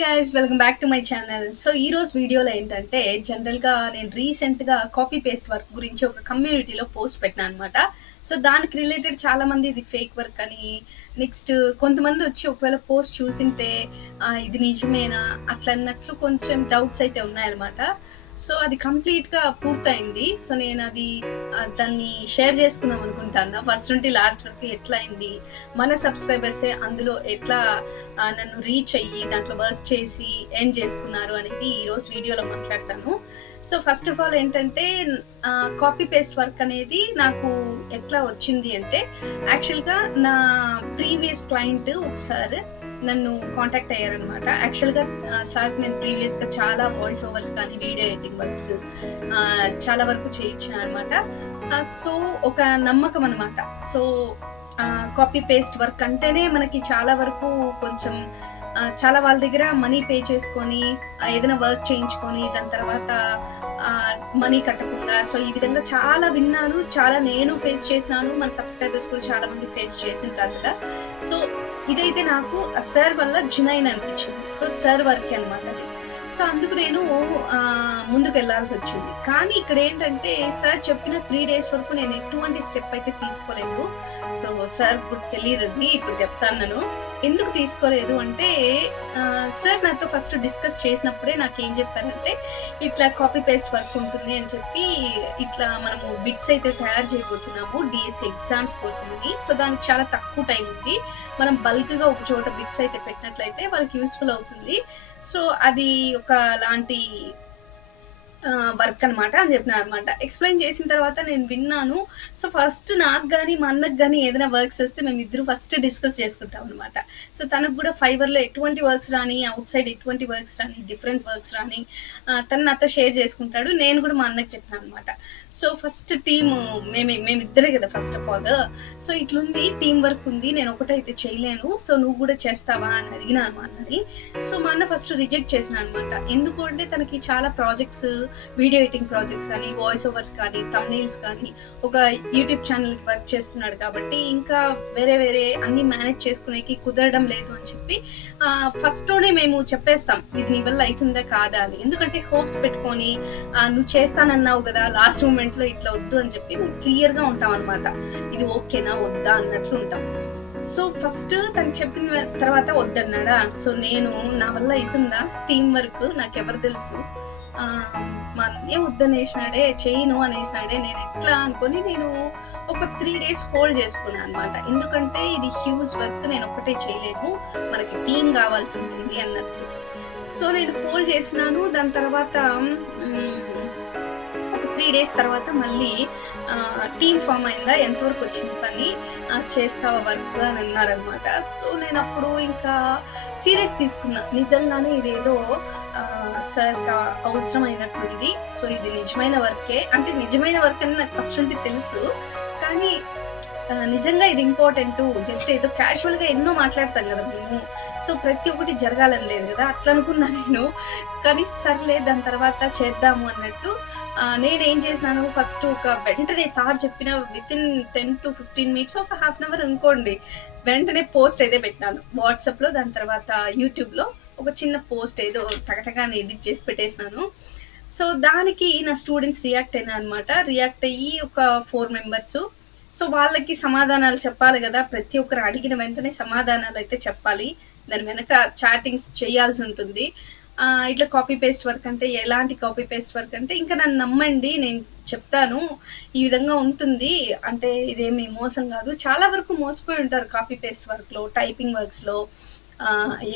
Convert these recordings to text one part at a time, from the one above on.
Guys, welcome back to my channel. So ఈ రోజు వీడియోలో ఏంటంటే జనరల్గా నేను రీసెంట్గా కాపీ పేస్ట్ వర్క్ గురించి ఒక కమ్యూనిటీలో పోస్ట్ పెట్టినా అనమాట. సో దానికి రిలేటెడ్ చాలా మంది ఇది ఫేక్ వర్క్ అని, నెక్స్ట్ కొంతమంది వచ్చి ఒకవేళ పోస్ట్ చూసింటే ఇది నిజమేనా అట్లా అన్నట్లు కొంచెం డౌట్స్ అయితే ఉన్నాయన్నమాట. సో అది కంప్లీట్గా పూర్తయింది. సో నేను అది దాన్ని షేర్ చేసుకుందాం అనుకుంటాను. ఫస్ట్ నుండి లాస్ట్ వరకు ఎట్లా అయింది, మన సబ్స్క్రైబర్సే అందులో ఎట్లా నన్ను రీచ్ అయ్యి దాంట్లో వర్క్ చేసి ఎర్న్ చేసుకున్నారు అనేది ఈరోజు వీడియోలో మాట్లాడతాను. సో ఫస్ట్ ఆఫ్ ఆల్ ఏంటంటే కాపీ పేస్ట్ వర్క్ అనేది నాకు ఎట్లా వచ్చింది అంటే, యాక్చువల్గా నా ప్రీవియస్ క్లయింట్ ఒకసారి నన్ను కాంటాక్ట్ అయ్యారనమాట. యాక్చువల్గా సార్ నేను ప్రీవియస్గా చాలా వాయిస్ ఓవర్స్ కానీ వీడియో ఎడిటింగ్ వర్క్స్ చాలా వరకు చేయించిన అనమాట. సో ఒక నమ్మకం అనమాట. సో కాపీ పేస్ట్ వర్క్ అంటేనే మనకి చాలా వరకు కొంచెం చాలా వాళ్ళ దగ్గర మనీ పే చేసుకొని ఏదైనా వర్క్ చేయించుకొని దాని తర్వాత మనీ కట్టకుండా, సో ఈ విధంగా చాలా విన్నాను, చాలా నేను ఫేస్ చేసినాను, మన సబ్స్క్రైబర్స్ కూడా చాలా మంది ఫేస్ చేసి ఉంటారు కదా. సో ఇదైతే నాకు సార్ వల్ల జెన్యూన్ అనిపించింది. సో సార్ వర్క్ అనమాట అది. సో అందుకు నేను ముందుకు వెళ్ళాల్సి వచ్చింది. కానీ ఇక్కడ ఏంటంటే సార్ చెప్పిన 3 days వరకు నేను ఎటువంటి స్టెప్ అయితే తీసుకోలేదు. సో సార్ ఇప్పుడు తెలియదు, అది ఇప్పుడు చెప్తాను. నేను ఎందుకు తీసుకోలేదు అంటే, సార్ నాతో ఫస్ట్ డిస్కస్ చేసినప్పుడే నాకు ఏం చెప్పారంటే, ఇట్లా కాపీ పేస్ట్ వర్క్ ఉంటుంది అని చెప్పి, ఇట్లా మనము బిట్స్ అయితే తయారు చేయబోతున్నాము డిఎస్సి ఎగ్జామ్స్ కోసమని. సో దానికి చాలా తక్కువ టైం ఉంది, మనం బల్క్గా ఒక చోట బిట్స్ అయితే పెట్టినట్లయితే వాళ్ళకి యూస్ఫుల్ అవుతుంది. సో అది ఒక లాంటి వర్క్ అనమాట అని చెప్పినారు అనమాట. ఎక్స్ప్లెయిన్ చేసిన తర్వాత నేను విన్నాను. సో ఫస్ట్ నాకు కానీ మా అన్నకు కానీ ఏదైనా వర్క్స్ వస్తే మేము ఇద్దరు ఫస్ట్ డిస్కస్ చేసుకుంటాం అనమాట. సో తనకు కూడా ఫైవర్లో ఎటువంటి వర్క్స్ రాని, అవుట్ సైడ్ ఎటువంటి వర్క్స్ రాని, డిఫరెంట్ వర్క్స్ రాని తను నాతో షేర్ చేసుకుంటాడు, నేను కూడా మా అన్నకు చెప్తాను అనమాట. సో ఫస్ట్ టీమ్ మేమిద్దరే కదా ఫస్ట్ ఆఫ్ ఆల్. సో ఇట్లుంది, టీం వర్క్ ఉంది, నేను ఒకటైతే చేయలేను, సో నువ్వు కూడా చేస్తావా అని అడిగినాను మా అన్నని. సో మా అన్న ఫస్ట్ రిజెక్ట్ చేసిన అనమాట. ఎందుకు అంటే తనకి చాలా ప్రాజెక్ట్స్, వీడియో ఎడిటింగ్ ప్రాజెక్ట్స్ కానీ, వాయిస్ ఓవర్స్ కానీ, థంబ్నెయిల్స్ కానీ, ఒక యూట్యూబ్ ఛానల్కి వర్క్ చేస్తున్నాడు కాబట్టి ఇంకా వేరే అన్ని మేనేజ్ చేసుకునేకి కుదరడం లేదు అని చెప్పి ఫస్ట్లోనే మేము చెప్పేస్తాం ఇది నీ వల్ల అవుతుందా కాదా అని. ఎందుకంటే హోప్స్ పెట్టుకొని నువ్వు చేస్తానన్నావు కదా, లాస్ట్ మూమెంట్లో ఇట్లా వద్దు అని చెప్పి మేము క్లియర్గా ఉంటాం అనమాట. ఇది ఓకేనా వద్దా అన్నట్లు ఉంటాం. సో ఫస్ట్ తను చెప్పిన తర్వాత వద్దన్నాడా. సో నేను నా వల్ల అవుతుందా టీం వర్క్, నాకెవరు తెలుసు, మా అన్నయ్య వద్దనేసినాడే, చేయను అనేసినాడే, నేను ఎట్లా అనుకొని నేను ఒక 3 days హోల్డ్ చేసుకున్నాను అనమాట. ఎందుకంటే ఇది హ్యూజ్ వర్క్, నేను ఒకటే చేయలేను, మనకి టీం కావాల్సి ఉంటుంది అన్నట్లు. సో నేను హోల్డ్ చేసినాను. దాని తర్వాత ఒక 3 days తర్వాత మళ్ళీ టీమ్ ఫామ్ అయిందా, ఎంతవరకు వచ్చింది పని, చేస్తావా వర్క్ అని అన్నారనమాట. సో నేను అప్పుడు ఇంకా సీరియస్ తీసుకున్నా, నిజంగానే ఇదేదో సార్కి అవసరం అయినట్లుంది. సో ఇది నిజమైన వర్కే, అంటే నిజమైన వర్క్ అని నాకు ఫస్ట్ నుండి తెలుసు, కానీ నిజంగా ఇది ఇంపార్టెంట్. జస్ట్ ఏదో క్యాజువల్గా ఎన్నో మాట్లాడతాం కదా మేము, సో ప్రతి ఒక్కటి జరగాలని లేదు కదా, అట్లా అనుకున్నా నేను. కానీ సర్లే దాని తర్వాత చేద్దాము అన్నట్టు నేనేం చేసినాను, ఫస్ట్ ఒక వెంటనే సార్ చెప్పిన వితిన్ 10 to 15 minutes, ఒక 1/2 hour అనుకోండి, వెంటనే పోస్ట్ అయితే పెట్టినాను వాట్సాప్లో. దాని తర్వాత యూట్యూబ్లో ఒక చిన్న పోస్ట్ ఏదో టగటగానే ఎడిట్ చేసి పెట్టేసినాను. సో దానికి నా స్టూడెంట్స్ రియాక్ట్ అయినా అనమాట. రియాక్ట్ అయ్యి ఒక 4 members. సో వాళ్ళకి సమాధానాలు చెప్పాలి కదా, ప్రతి ఒక్కరు అడిగిన వెంటనే సమాధానాలు అయితే చెప్పాలి, దాని వెనక చాటింగ్స్ చేయాల్సి ఉంటుంది. ఇట్లా కాపీ పేస్ట్ వర్క్ అంటే ఎలాంటి కాపీ పేస్ట్ వర్క్ అంటే, ఇంకా నన్ను నమ్మండి, నేను చెప్తాను ఈ విధంగా ఉంటుంది, అంటే ఇదేమి మోసం కాదు. చాలా వరకు మోసపోయి ఉంటారు కాపీ పేస్ట్ వర్క్లో, టైపింగ్ వర్క్స్లో,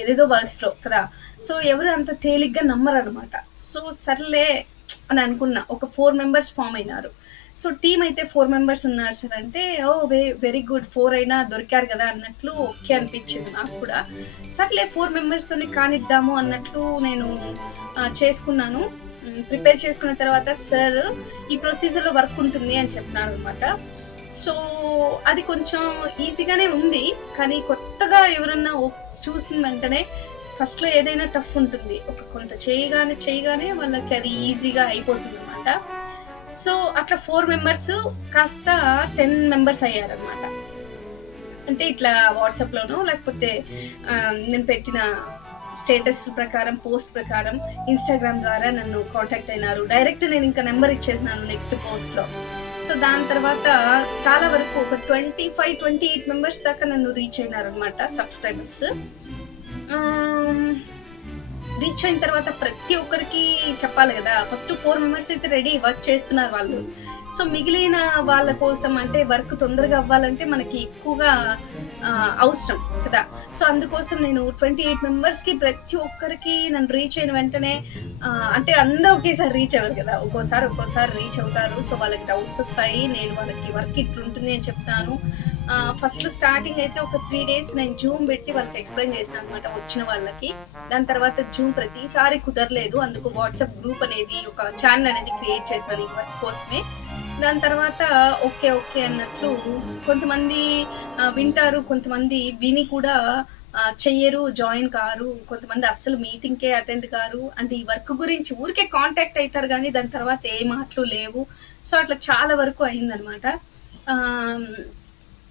ఏదేదో వర్క్స్లో కదా. సో ఎవరు అంత తేలిగ్గా నమ్మరు అనమాట. సో సర్లే అని అనుకున్నా. ఒక 4 members ఫామ్ అయినారు. సో టీం అయితే 4 members ఉన్నారు సార్ అంటే, ఓ వెరీ గుడ్, 4 అయినా దొరికారు కదా అన్నట్లు ఓకే అనిపించింది నాకు కూడా. సర్లే 4 members కానిద్దాము అన్నట్లు నేను చేసుకున్నాను. ప్రిపేర్ చేసుకున్న తర్వాత సార్ ఈ ప్రొసీజర్లో వర్క్ ఉంటుంది అని చెప్పినారు అనమాట. సో అది కొంచెం ఈజీగానే ఉంది, కానీ కొత్తగా ఎవరన్నా చూసిన వెంటనే ఫస్ట్లో ఏదైనా టఫ్ ఉంటుంది, ఒక కొంత చేయగానే వాళ్ళకి అది ఈజీగా అయిపోతుంది అనమాట. సో అట్లా 4 members కాస్త 10 members అయ్యారనమాట. అంటే ఇట్లా వాట్సాప్లోనో లేకపోతే నేను పెట్టిన స్టేటస్ ప్రకారం, పోస్ట్ ప్రకారం ఇన్స్టాగ్రామ్ ద్వారా నన్ను కాంటాక్ట్ అయినారు. డైరెక్ట్ నేను ఇంకా నెంబర్ ఇచ్చేసినాను నెక్స్ట్ పోస్ట్లో. సో దాని తర్వాత చాలా వరకు ఒక 25-28 మెంబర్స్ దాకా నన్ను రీచ్ అయినారనమాట సబ్స్క్రైబర్స్. రీచ్ అయిన తర్వాత ప్రతి ఒక్కరికి చెప్పాలి కదా, ఫస్ట్ 4 మెంబర్స్ అయితే రెడీ వర్క్ చేస్తున్నారు వాళ్ళు. సో మిగిలిన వాళ్ళ కోసం అంటే వర్క్ తొందరగా అవ్వాలంటే మనకి ఎక్కువగా అవసరం కదా. సో అందుకోసం నేను 28 మెంబర్స్కి ప్రతి ఒక్కరికి నన్ను రీచ్ అయిన వెంటనే అంటే అందరూ ఒకేసారి రీచ్ అవ్వరు కదా, ఒక్కోసారి రీచ్ అవుతారు. సో వాళ్ళకి డౌట్స్ వస్తాయి, నేను వాళ్ళకి వర్క్ ఇట్లుంటుంది అని చెప్తాను. ఫస్ట్ స్టార్టింగ్ అయితే ఒక 3 days నేను జూమ్ పెట్టి వాళ్ళకి ఎక్స్ప్లెయిన్ చేసిన అనమాట వచ్చిన వాళ్ళకి. దాని తర్వాత జూమ్ ప్రతిసారి కుదరలేదు, అందుకు వాట్సాప్ గ్రూప్ అనేది ఒక ఛానల్ అనేది క్రియేట్ చేసినాను ఈ వర్క్ కోసమే. దాని తర్వాత ఓకే అన్నట్లు కొంతమంది వింటారు, కొంతమంది విని కూడా చెయ్యరు, జాయిన్ కారు, కొంతమంది అస్సలు మీటింగ్కే అటెండ్ కారు. అంటే ఈ వర్క్ గురించి ఊరికే కాంటాక్ట్ అవుతారు కానీ దాని తర్వాత ఏ మాటలు లేవు. సో అట్లా చాలా వరకు అయిందనమాట.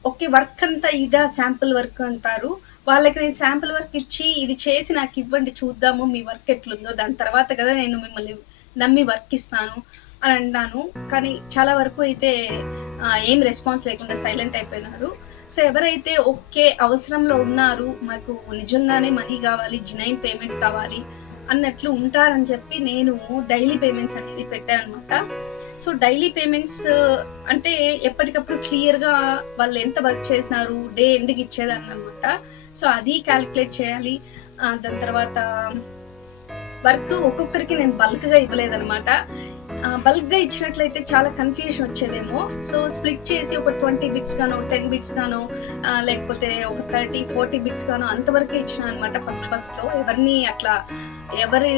ఓకే వర్క్ అంతా ఇదా శాంపుల్ వర్క్ అంటారు, వాళ్ళకి నేను శాంపుల్ వర్క్ ఇచ్చి ఇది చేసి నాకు ఇవ్వండి చూద్దాము మీ వర్క్ ఎట్లుందో, దాని తర్వాత కదా నేను మిమ్మల్ని నమ్మి వర్క్ ఇస్తాను అని అన్నాను. కానీ చాలా వరకు అయితే ఏం రెస్పాన్స్ లేకుండా సైలెంట్ అయిపోయినారు. సో ఎవరైతే ఓకే అవసరంలో ఉన్నారు, మాకు నిజంగానే మనీ కావాలి, జెన్యూన్ పేమెంట్ కావాలి అన్నట్లు ఉంటారని చెప్పి నేను డైలీ పేమెంట్స్ అనేది పెట్టాను అనమాట. సో డైలీ పేమెంట్స్ అంటే ఎప్పటికప్పుడు క్లియర్ గా వాళ్ళు ఎంత వర్క్ చేసినారు, డే ఎందుకు ఇచ్చేదాన్ని అనమాట. సో అది క్యాలిక్యులేట్ చేయాలి. దాని తర్వాత వర్క్ ఒక్కొక్కరికి నేను బల్క్ గా ఇవ్వలేదనమాట. బల్క్ గా ఇచ్చినట్లయితే చాలా కన్ఫ్యూజన్ వచ్చేదేమో. సో స్ప్లిట్ చేసి ఒక 20 బిట్స్ గానో 10 బిట్స్ గానో లేకపోతే ఒక 30-40 బిట్స్ గానో అంతవరకే ఇచ్చిన అనమాట ఫస్ట్ లో. ఎవరిని అట్లా ఎవరి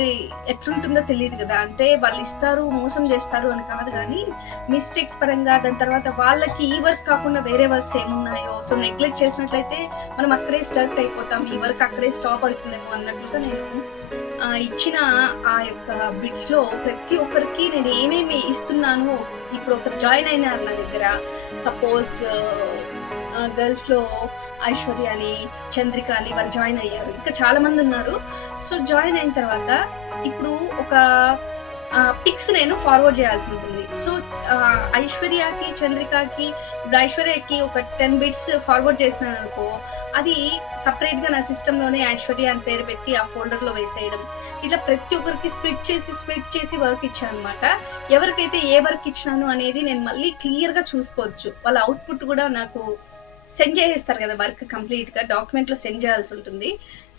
ఎట్లుంటుందో తెలియదు కదా, అంటే వాళ్ళు ఇస్తారు మోసం చేస్తారు అని కాదు కానీ మిస్టేక్స్ పరంగా, దాని తర్వాత వాళ్ళకి ఈ వర్క్ కాకుండా వేరే వర్క్స్ ఏమున్నాయో సో నెగ్లెక్ట్ చేసినట్లయితే మనం అక్కడే స్టక్ అయిపోతాం, ఈ వర్క్ అక్కడే స్టాప్ అవుతుందేమో అన్నట్లుగా నేను ఇచ్చిన ఆ యొక్క బిట్స్ లో ప్రతి ఒక్కరికి నేను ఏమేమి ఇస్తున్నాను. ఇప్పుడు ఒకరు జాయిన్ అయినారు నా దగ్గర, సపోజ్ గర్ల్స్ లో ఐశ్వర్య అని, చంద్రిక అని వాళ్ళు జాయిన్ అయ్యారు, ఇంకా చాలా మంది ఉన్నారు. సో జాయిన్ అయిన తర్వాత ఇప్పుడు ఒక పిక్స్ నేను ఫార్వర్డ్ చేయాల్సి ఉంటుంది. సో ఐశ్వర్యకి, చంద్రికకి, ఇప్పుడు ఐశ్వర్యకి ఒక 10 బిట్స్ ఫార్వర్డ్ చేసినాను అనుకో, అది సపరేట్ గా నా సిస్టమ్ లోనే ఐశ్వర్య అని పేరు పెట్టి ఆ ఫోల్డర్ లో వేసేయడం. ఇట్లా ప్రతి ఒక్కరికి స్ప్లిట్ చేసి వర్క్ ఇచ్చాను అనమాట. ఎవరికైతే ఏ వర్క్ ఇచ్చినాను అనేది నేను మళ్ళీ క్లియర్ గా చూసుకోవచ్చు. వాళ్ళ అవుట్పుట్ కూడా నాకు సెండ్ చేసేస్తారు కదా, వర్క్ కంప్లీట్ గా డాక్యుమెంట్ లో సెండ్ చేయాల్సి ఉంటుంది.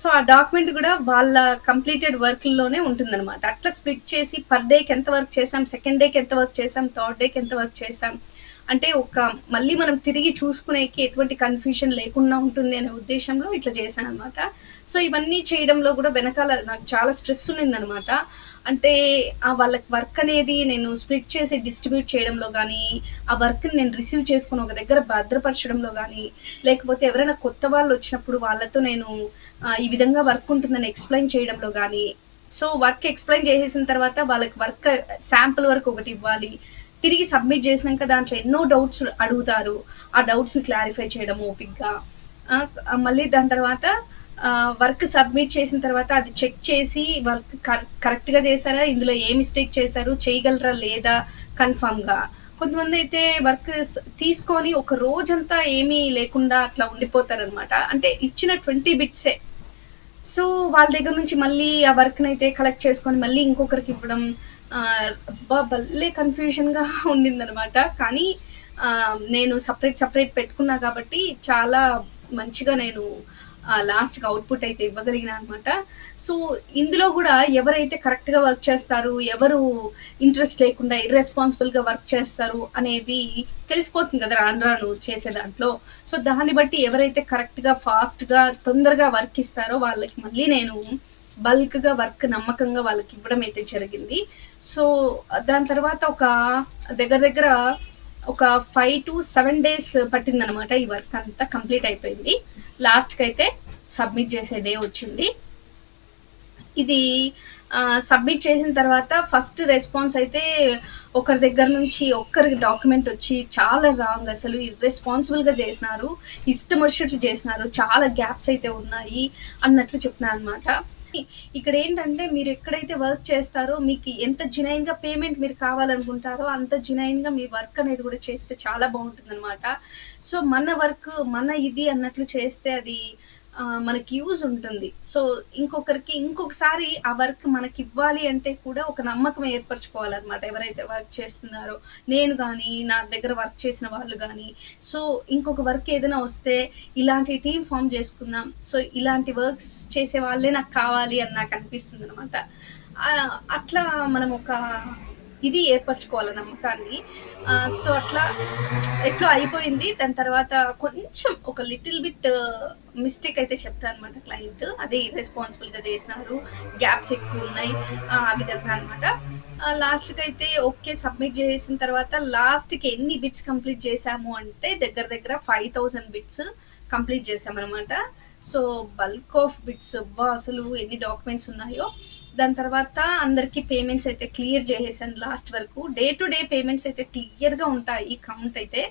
సో ఆ డాక్యుమెంట్ కూడా వాళ్ళ కంప్లీటెడ్ వర్క్ లోనే ఉంటుంది అనమాట. అట్లా స్ప్లిట్ చేసి పర్ డేకి ఎంత వర్క్ చేసాం, సెకండ్ డేకి ఎంత వర్క్ చేసాం, థర్డ్ డేకి ఎంత వర్క్ చేసాం అంటే ఒక మళ్ళీ మనం తిరిగి చూసుకునేకి ఎటువంటి కన్ఫ్యూజన్ లేకుండా ఉంటుంది అనే ఉద్దేశంలో ఇట్లా చేశాను అనమాట. సో ఇవన్నీ చేయడంలో కూడా వెనకాల నాకు చాలా స్ట్రెస్ ఉన్నింది అనమాట. అంటే వాళ్ళకి వర్క్ అనేది నేను స్ప్లిట్ చేసి డిస్ట్రిబ్యూట్ చేయడంలో కానీ, ఆ వర్క్ నేను రిసీవ్ చేసుకుని ఒక దగ్గర భద్రపరచడంలో కానీ, లేకపోతే ఎవరైనా కొత్త వాళ్ళు వచ్చినప్పుడు వాళ్ళతో నేను ఈ విధంగా వర్క్ ఉంటుందని ఎక్స్ప్లెయిన్ చేయడంలో కానీ. సో వర్క్ ఎక్స్ప్లెయిన్ చేసేసిన తర్వాత వాళ్ళకి వర్క్ శాంపుల్ వర్క్ ఒకటి ఇవ్వాలి, తిరిగి సబ్మిట్ చేసినాక దాంట్లో ఎన్నో డౌట్స్ అడుగుతారు, ఆ డౌట్స్ ని క్లారిఫై చేయడం ఓపిక్గా. మళ్ళీ దాని తర్వాత వర్క్ సబ్మిట్ చేసిన తర్వాత అది చెక్ చేసి వర్క్ కరెక్ట్ గా చేశారా, ఇందులో ఏ మిస్టేక్ చేశారు, చేయగలరా లేదా కన్ఫర్మ్ గా. కొంతమంది అయితే వర్క్ తీసుకొని ఒక రోజంతా ఏమీ లేకుండా అట్లా ఉండిపోతారనమాట, అంటే ఇచ్చిన 20 బిట్సే. సో వాళ్ళ దగ్గర నుంచి మళ్ళీ ఆ వర్క్ అయితే కలెక్ట్ చేసుకొని మళ్ళీ ఇంకొకరికి ఇవ్వడం భలే కన్ఫ్యూజన్ గా ఉండిందనమాట. కానీ నేను సపరేట్ పెట్టుకున్నా కాబట్టి చాలా మంచిగా నేను లాస్ట్ కి అవుట్పుట్ అయితే ఇవ్వగలిగిన అనమాట. సో ఇందులో కూడా ఎవరైతే కరెక్ట్ గా వర్క్ చేస్తారు, ఎవరు ఇంట్రెస్ట్ లేకుండా ఇర్రెస్పాన్సిబుల్ గా వర్క్ చేస్తారు అనేది తెలిసిపోతుంది కదా రాను చేసే దాంట్లో. సో దాన్ని బట్టి ఎవరైతే కరెక్ట్ గా ఫాస్ట్ గా తొందరగా వర్క్ ఇస్తారో వాళ్ళకి మళ్ళీ నేను బల్క్ గా వర్క్ నమ్మకంగా వాళ్ళకి ఇవ్వడం అయితే జరిగింది. సో దాని తర్వాత ఒక దగ్గర ఒక 5 to 7 days పట్టింది అనమాట. ఈ వర్క్ అంతా కంప్లీట్ అయిపోయింది. లాస్ట్ కి అయితే సబ్మిట్ చేసే డే వచ్చింది. ఇది సబ్మిట్ చేసిన తర్వాత ఫస్ట్ రెస్పాన్స్ అయితే ఒకరి దగ్గర నుంచి ఒక్కరికి డాక్యుమెంట్ వచ్చి చాలా రాంగ్, అసలు ఇర్రెస్పాన్సిబుల్ గా చేసినారు, ఇష్టం వచ్చినట్లు చేసినారు, చాలా గ్యాప్స్ అయితే ఉన్నాయి అన్నట్లు చెప్పినా అనమాట. కానీ ఇక్కడ ఏంటంటే మీరు ఎక్కడైతే వర్క్ చేస్తారో మీకు ఎంత జినైన్‌గా పేమెంట్ మీరు కావాలనుకుంటారో అంత జినైన్‌గా మీ వర్క్ అనేది కూడా చేస్తే చాలా బావుంటుందనమాట. సో మన వర్క్ మన ఇది అన్నట్లు చేస్తే అది మనకి యూజ్ ఉంటుంది. సో ఇంకొకసారి ఆ వర్క్ మనకి ఇవ్వాలి అంటే కూడా ఒక నమ్మకం ఏర్పరచుకోవాలన్నమాట. ఎవరైతే వర్క్ చేస్తున్నారో నేను కానీ నా దగ్గర వర్క్ చేసిన వాళ్ళు కానీ సో ఇంకొక వర్క్ ఏదైనా వస్తే ఇలాంటి టీం ఫామ్ చేసుకుందాం, సో ఇలాంటి వర్క్స్ చేసే వాళ్ళే నాకు కావాలి అని నాకు అనిపిస్తుంది అనమాట. అట్లా మనం ఒక ఇది ఏర్పరచుకోవాలి నమ్మకాన్ని. సో అట్లా ఎట్లా అయిపోయింది. దాని తర్వాత కొంచెం ఒక లిటిల్ బిట్ మిస్టేక్ అయితే చెప్తాను అనమాట క్లయింట్. అదే ఇర్రెస్పాన్సిబుల్ గా చేసినారు, గ్యాప్స్ ఎక్కువ ఉన్నాయి, ఆ విధంగా అనమాట. లాస్ట్కి అయితే ఓకే సబ్మిట్ చేసిన తర్వాత లాస్ట్కి ఎన్ని బిట్స్ కంప్లీట్ చేసాము అంటే దగ్గర దగ్గర 5000 బిట్స్ కంప్లీట్ చేసామన్నమాట. సో బల్క్ ఆఫ్ బిట్స్ అసలు ఎన్ని డాక్యుమెంట్స్ ఉన్నాయో. దాని తర్వాత అందరికి పేమెంట్స్ అయితే క్లియర్ చేసేసాను లాస్ట్ వరకు. డే టు డే పేమెంట్స్ అయితే క్లియర్ గా ఉంటాయి కౌంట్ అయితే.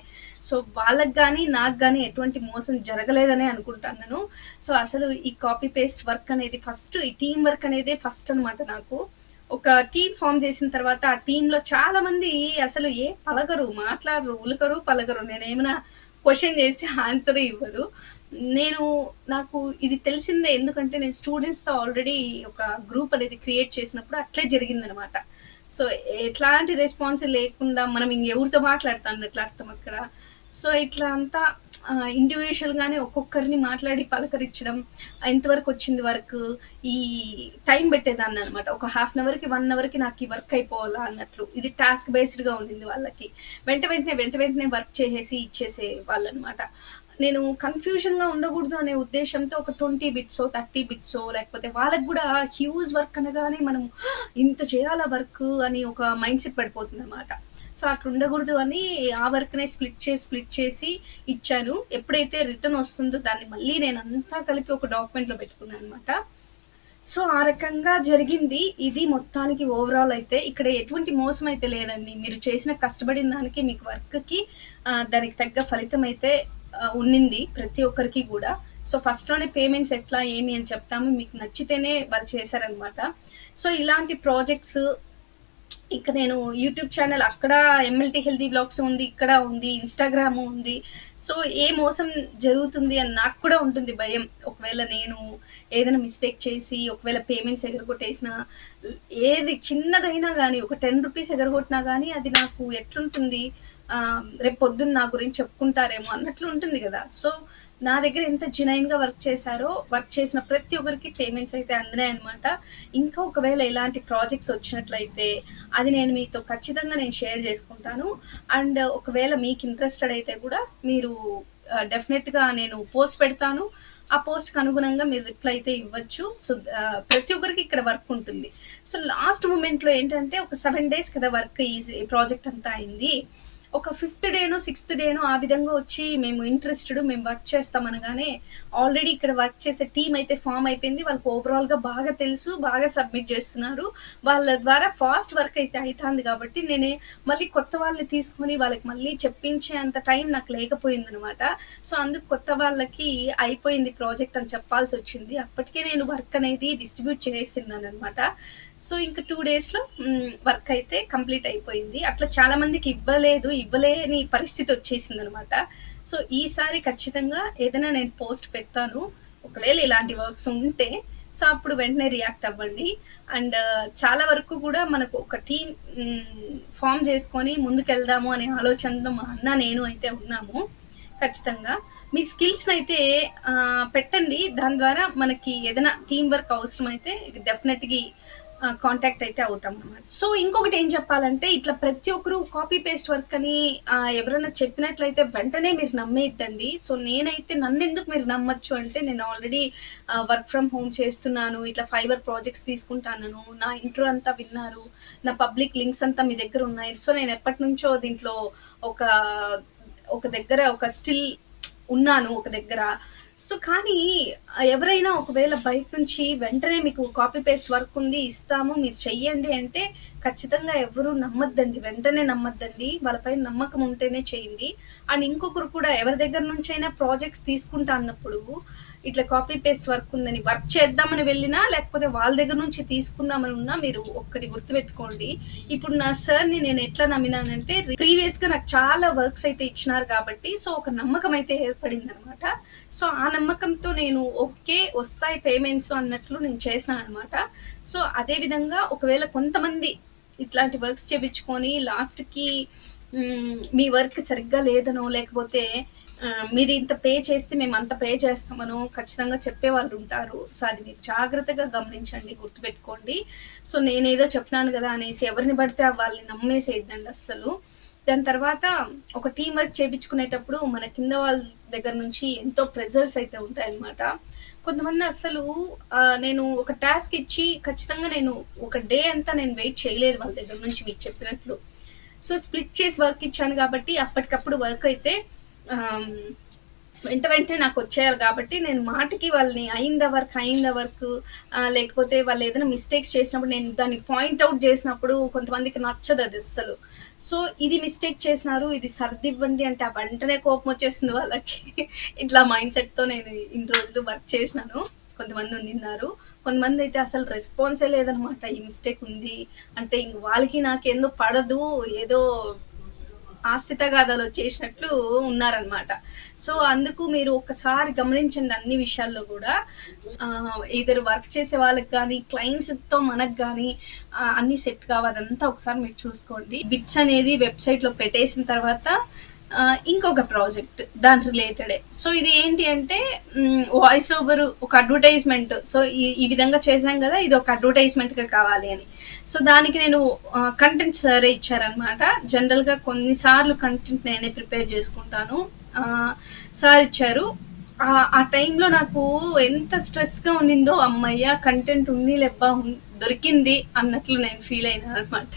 సో వాళ్ళకి కానీ నాకు కానీ ఎటువంటి మోసం జరగలేదనే అనుకుంటాను నేను. సో అసలు ఈ కాపీ పేస్ట్ వర్క్ అనేది ఫస్ట్, ఈ టీం వర్క్ అనేది ఫస్ట్ అనమాట. నాకు ఒక టీం ఫామ్ చేసిన తర్వాత ఆ టీంలో చాలా మంది అసలు పలకరు, మాట్లాడరు, ఉలకరు, పలకరు. నేనేమైనా క్వశ్చన్ చేస్తే ఆన్సర్ ఇవ్వరు. నాకు ఇది తెలిసిందే, ఎందుకంటే నేను స్టూడెంట్స్ తో ఆల్రెడీ ఒక గ్రూప్ అనేది క్రియేట్ చేసినప్పుడు అట్లే జరిగిందనమాట. సో ఎట్లాంటి రెస్పాన్స్ లేకుండా మనం ఇంకెవరితో మాట్లాడతాం ఎట్లా అర్థం అక్కడ. సో ఇట్లా అంతా ఇండివిజువల్ గానే ఒక్కొక్కరిని మాట్లాడి పలకరించడం, ఎంతవరకు వచ్చింది వర్క్, ఈ టైం పెట్టేదాన్ని అనమాట. ఒక హాఫ్ అన్ అవర్ కి 1 అవర్ కి నాకు ఈ వర్క్ అయిపోవాలా అన్నట్లు. ఇది టాస్క్ బేస్డ్ గా ఉండింది వాళ్ళకి. వెంటనే వర్క్ చేసేసి ఇచ్చేసే వాళ్ళు అనమాట. నేను కన్ఫ్యూజన్ గా ఉండకూడదు అనే ఉద్దేశంతో ఒక 20 బిట్స్ 30 బిట్స్, లేకపోతే వాళ్ళకి కూడా హ్యూజ్ వర్క్ అనగానే మనం ఇంత చేయాలా వర్క్ అని ఒక మైండ్ సెట్ పడిపోతుంది అనమాట. సో అట్లా ఉండకూడదు అని ఆ వర్క్ నే స్ప్లిట్ చేసి ఇచ్చాను. ఎప్పుడైతే రిటర్న్ వస్తుందో దాన్ని మళ్ళీ నేను అంతా కలిపి ఒక డాక్యుమెంట్ లో పెట్టుకున్నాను అనమాట. సో ఆ రకంగా జరిగింది ఇది మొత్తానికి. ఓవరాల్ అయితే ఇక్కడ ఎటువంటి మోసం అయితే లేదండి. మీరు చేసిన కష్టపడిన దానికి మీకు వర్క్ కి దానికి తగ్గ ఫలితం అయితే ఉన్నింది ప్రతి ఒక్కరికి కూడా. సో ఫస్ట్ లోనే పేమెంట్స్ ఎట్లా ఏమి అని చెప్తాము, మీకు నచ్చితేనే వాళ్ళు చేశారనమాట. సో ఇలాంటి ప్రాజెక్ట్స్ ఇక నేను యూట్యూబ్ ఛానల్ అక్కడ ఎంఎల్టీ హెల్తీ బ్లాగ్స్ ఉంది, ఇక్కడ ఉంది, ఇన్స్టాగ్రామ్ ఉంది. సో ఏ మోసం జరుగుతుంది అని నాకు కూడా ఉంటుంది భయం. ఒకవేళ నేను ఏదైనా మిస్టేక్ చేసి ఒకవేళ పేమెంట్స్ ఎగరగొట్టేసినా, ఏది చిన్నదైనా కానీ ఒక 10 రూపీస్ ఎగరగొట్టినా కానీ అది నాకు ఎట్లుంటుంది, రేపు పొద్దున్న నా గురించి చెప్పుకుంటారేమో అన్నట్లు ఉంటుంది కదా. సో నా దగ్గర ఎంత జెన్యూన్ గా వర్క్ చేశారో, వర్క్ చేసిన ప్రతి ఒక్కరికి పేమెంట్స్ అయితే అందినాయి అనమాట. ఇంకా ఒకవేళ ఇలాంటి ప్రాజెక్ట్స్ వచ్చినట్లయితే అది నేను మీతో ఖచ్చితంగా నేను షేర్ చేసుకుంటాను. అండ్ ఒకవేళ మీకు ఇంట్రెస్టెడ్ అయితే కూడా మీరు డెఫినెట్ గా నేను పోస్ట్ పెడతాను. ఆ పోస్ట్ కి అనుగుణంగా మీరు రిప్లై అయితే ఇవ్వచ్చు. సో ప్రతి ఒక్కరికి ఇక్కడ వర్క్ ఉంటుంది. సో లాస్ట్ మూమెంట్ లో ఏంటంటే ఒక 7 days కదా వర్క్, ఈ ప్రాజెక్ట్ అంతా అయింది. ఒక 5th డేనో 6th డేనో ఆ విధంగా వచ్చి మేము ఇంట్రెస్టెడ్, మేము వర్క్ చేస్తాం అనగానే ఆల్రెడీ ఇక్కడ వర్క్ చేసే టీం అయితే ఫామ్ అయిపోయింది. వాళ్ళకి ఓవరాల్ గా బాగా తెలుసు, బాగా సబ్మిట్ చేస్తున్నారు. వాళ్ళ ద్వారా ఫాస్ట్ వర్క్ అయితే అవుతుంది. కాబట్టి నేనే మళ్ళీ కొత్త వాళ్ళని తీసుకొని వాళ్ళకి మళ్ళీ చెప్పించే అంత టైం నాకు లేకపోయింది అనమాట. సో అందుకు కొత్త వాళ్ళకి అయిపోయింది ప్రాజెక్ట్ అని చెప్పాల్సి వచ్చింది. అప్పటికే నేను వర్క్ అనేది డిస్ట్రిబ్యూట్ చేస్తున్నాను అనమాట. సో ఇంకా 2 days లో వర్క్ అయితే కంప్లీట్ అయిపోయింది. అట్లా చాలా మందికి ఇవ్వలేని పరిస్థితి వచ్చేసింది అనమాట. సో ఈసారి ఖచ్చితంగా ఏదైనా నేను పోస్ట్ పెడతాను. ఒకవేళ ఇలాంటి వర్క్స్ ఉంటే సో అప్పుడు వెంటనే రియాక్ట్ అవ్వండి. అండ్ చాలా వరకు కూడా మనకు ఒక టీం ఫామ్ చేసుకొని ముందుకెళ్దాము అనే ఆలోచనలో మా అన్న నేను అయితే ఉన్నాము. ఖచ్చితంగా మీ స్కిల్స్ అయితే పెట్టండి. దాని ద్వారా మనకి ఏదైనా టీం వర్క్ అవసరం అయితే డెఫినెట్ గా కాంటాక్ట్ అయితే అవుతాం అన్నమాట. సో ఇంకొకటి ఏం చెప్పాలంటే, ఇట్లా ప్రతి ఒక్కరు కాపీ పేస్ట్ వర్క్ అని ఎవరైనా చెప్పినట్లయితే వెంటనే మీరు నమ్మేద్దండి. సో నేనైతే నన్ను ఎందుకు మీరు నమ్మచ్చు అంటే, నేను ఆల్రెడీ వర్క్ ఫ్రమ్ హోమ్ చేస్తున్నాను, ఇట్లా ఫైబర్ ప్రాజెక్ట్స్ తీసుకుంటాను, నా ఇంట్రో అంతా విన్నారు, నా పబ్లిక్ లింక్స్ అంతా మీ దగ్గర ఉన్నాయి. సో నేను ఎప్పటి నుంచో దీంట్లో ఒక దగ్గర ఒక స్టిల్ ఉన్నాను ఒక దగ్గర. సో కానీ ఎవరైనా ఒకవేళ బయట నుంచి వెంటనే మీకు కాపీ పేస్ట్ వర్క్ ఉంది ఇస్తాము మీరు చెయ్యండి అంటే ఖచ్చితంగా ఎవరు నమ్మద్దండి, వెంటనే నమ్మద్దండి. వాళ్ళపై నమ్మకం ఉంటేనే చేయండి. అండ్ ఇంకొకరు కూడా ఎవరి దగ్గర నుంచి అయినా ప్రాజెక్ట్స్ తీసుకుంటా అన్నప్పుడు ఇట్లా కాపీ పేస్ట్ వర్క్ ఉందని వర్క్ చేద్దామని వెళ్ళినా, లేకపోతే వాళ్ళ దగ్గర నుంచి తీసుకుందామని ఉన్నా, మీరు ఒక్కటి గుర్తుపెట్టుకోండి. ఇప్పుడు నా సార్ని నేను ఎట్లా నమ్మినానంటే, ప్రీవియస్ గా నాకు చాలా వర్క్స్ అయితే ఇచ్చినారు కాబట్టి, సో ఒక నమ్మకం అయితే ఏర్పడింది అనమాట. సో ఆ నమ్మకంతో నేను ఓకే వస్తాయి పేమెంట్స్ అన్నట్లు నేను చేశాను అనమాట. సో అదే విధంగా ఒకవేళ కొంతమంది ఇట్లాంటి వర్క్స్ చేపించుకొని లాస్ట్ కి మీ వర్క్ సరిగ్గా లేదనో, లేకపోతే మీరు ఇంత పే చేస్తే మేము అంత పే చేస్తామనో ఖచ్చితంగా చెప్పే వాళ్ళు ఉంటారు. సో అది మీరు జాగ్రత్తగా గమనించండి, గుర్తుపెట్టుకోండి. సో నేనేదో చెప్పినాను కదా అనేసి ఎవరిని పడితే వాళ్ళని నమ్మేసేద్దండి అస్సలు. దాని తర్వాత ఒక టీం వర్క్ చేయించుకునేటప్పుడు మన కింద వాళ్ళ దగ్గర నుంచి ఎంతో ప్రెజర్స్ అయితే ఉంటాయి అనమాట. కొంతమంది అసలు నేను ఒక టాస్క్ ఇచ్చి ఖచ్చితంగా నేను ఒక డే అంతా నేను వెయిట్ చేయలేదు వాళ్ళ దగ్గర నుంచి, మీకు చెప్పినట్లు. సో స్ప్లిట్ చేసి వర్క్ ఇచ్చాను కాబట్టి అప్పటికప్పుడు వర్క్ అయితే వెంటనే నాకు వచ్చేయాలి కాబట్టి నేను మాటకి వాళ్ళని అయిందా వర్క్ లేకపోతే వాళ్ళు ఏదైనా మిస్టేక్స్ చేసినప్పుడు నేను దాన్ని పాయింట్ అవుట్ చేసినప్పుడు కొంతమందికి నచ్చదు అది అస్సలు. సో ఇది మిస్టేక్ చేసినారు, ఇది సర్దివ్వండి అంటే ఆ వెంటనే కోపం వచ్చేస్తుంది వాళ్ళకి. ఇట్లా మైండ్ సెట్ తో నేను ఇన్ని రోజులు వర్క్ చేసినాను. కొంతమంది ఉన్నారు, కొంతమంది అయితే అసలు రెస్పాన్సే లేదనమాట. ఈ మిస్టేక్ ఉంది అంటే ఇంక వాళ్ళకి నాకేందో పడదు, ఏదో ఆస్తితగాదాలు వచ్చేసినట్లు ఉన్నారనమాట. సో అందుకు మీరు ఒకసారి గమనించండి అన్ని విషయాల్లో కూడా. ఇద్దరు వర్క్ చేసే వాళ్ళకి కానీ క్లయింట్స్ తో మనకు కానీ అన్ని సెట్ కావాలంతా ఒకసారి మీరు చూసుకోండి. బిట్స్ అనేది వెబ్సైట్ లో పెట్టేసిన తర్వాత ఇంకొక ప్రాజెక్ట్ దాని రిలేటెడే. సో ఇది ఏంటి అంటే వాయిస్ ఓవర్ ఒక అడ్వర్టైజ్మెంట్. సో ఈ విధంగా చేశాం కదా, ఇది ఒక అడ్వర్టైజ్మెంట్ గా కావాలి అని. సో దానికి నేను కంటెంట్ సరే ఇచ్చారనమాట. జనరల్ గా కొన్నిసార్లు కంటెంట్ నేనే ప్రిపేర్ చేసుకుంటాను. సార్ ఇచ్చారు. ఆ టైంలో నాకు ఎంత స్ట్రెస్ గా ఉండిందో, అమ్మయ్య కంటెంట్ ఉంది లెబ్బా దొరికింది అన్నట్లు నేను ఫీల్ అయినా అనమాట.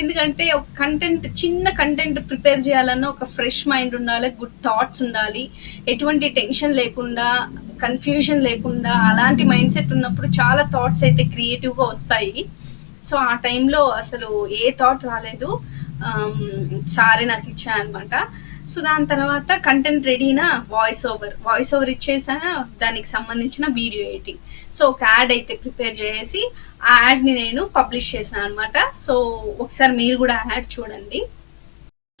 ఎందుకంటే ఒక కంటెంట్ చిన్న కంటెంట్ ప్రిపేర్ చేయాలన్నా ఒక ఫ్రెష్ మైండ్ ఉండాలి, గుడ్ థాట్స్ ఉండాలి, ఎటువంటి టెన్షన్ లేకుండా కన్ఫ్యూజన్ లేకుండా అలాంటి మైండ్ సెట్ ఉన్నప్పుడు చాలా థాట్స్ అయితే క్రియేటివ్ గా వస్తాయి. సో ఆ టైంలో అసలు ఏ థాట్ రాలేదు, సారే నాకు ఇచ్చా అనమాట. సో దాని తర్వాత కంటెంట్ రెడీనా, వాయిస్ ఓవర్ ఇచ్చేసానా, దానికి సంబంధించిన వీడియో ఎడిటింగ్. సో ఒక యాడ్ అయితే ప్రిపేర్ చేసి ఆ యాడ్ ని నేను పబ్లిష్ చేశాను అనమాట. సో ఒకసారి మీరు కూడా యాడ్ చూడండి.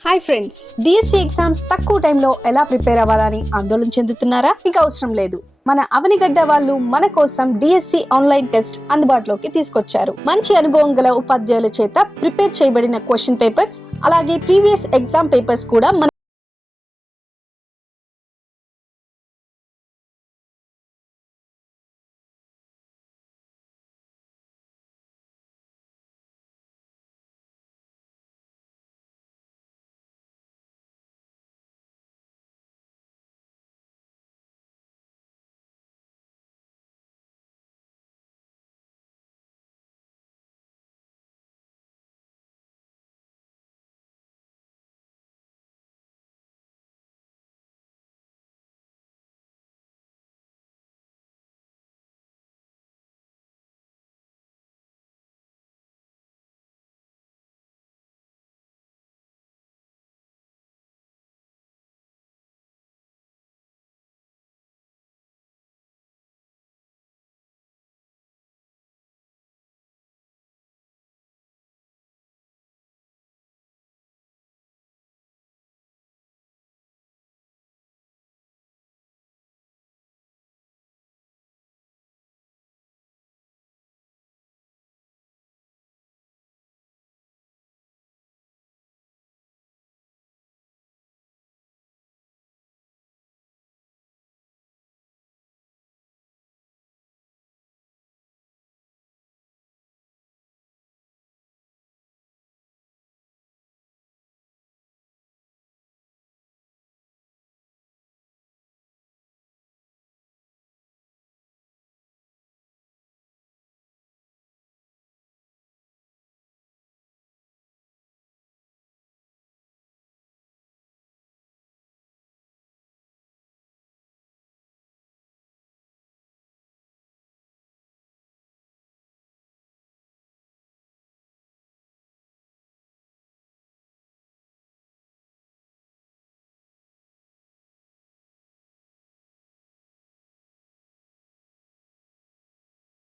హాయ్ ఫ్రెండ్స్, డిఎస్సి ఎగ్జామ్స్ తక్కువ టైంలో ఎలా ప్రిపేర్ అవ్వాలని ఆందోళన చెందుతున్నారా? ఇక అవసరం లేదు. మన అవనిగడ్డ వాళ్ళు మన కోసం డిఎస్సి ఆన్లైన్ టెస్ట్ అందుబాటులోకి తీసుకొచ్చారు. మంచి అనుభవం గల ఉపాధ్యాయుల చేత ప్రిపేర్ చేయబడిన క్వశ్చన్ పేపర్స్, అలాగే ప్రీవియస్ ఎగ్జామ్ పేపర్స్ కూడా మన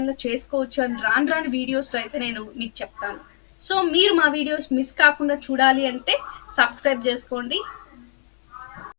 విధంగా చేసుకోవచ్చు అని రాని వీడియోస్లో అయితే నేను మీకు చెప్తాను. సో మీరు మా వీడియోస్ మిస్ కాకుండా చూడాలి అంటే సబ్స్క్రైబ్ చేసుకోండి.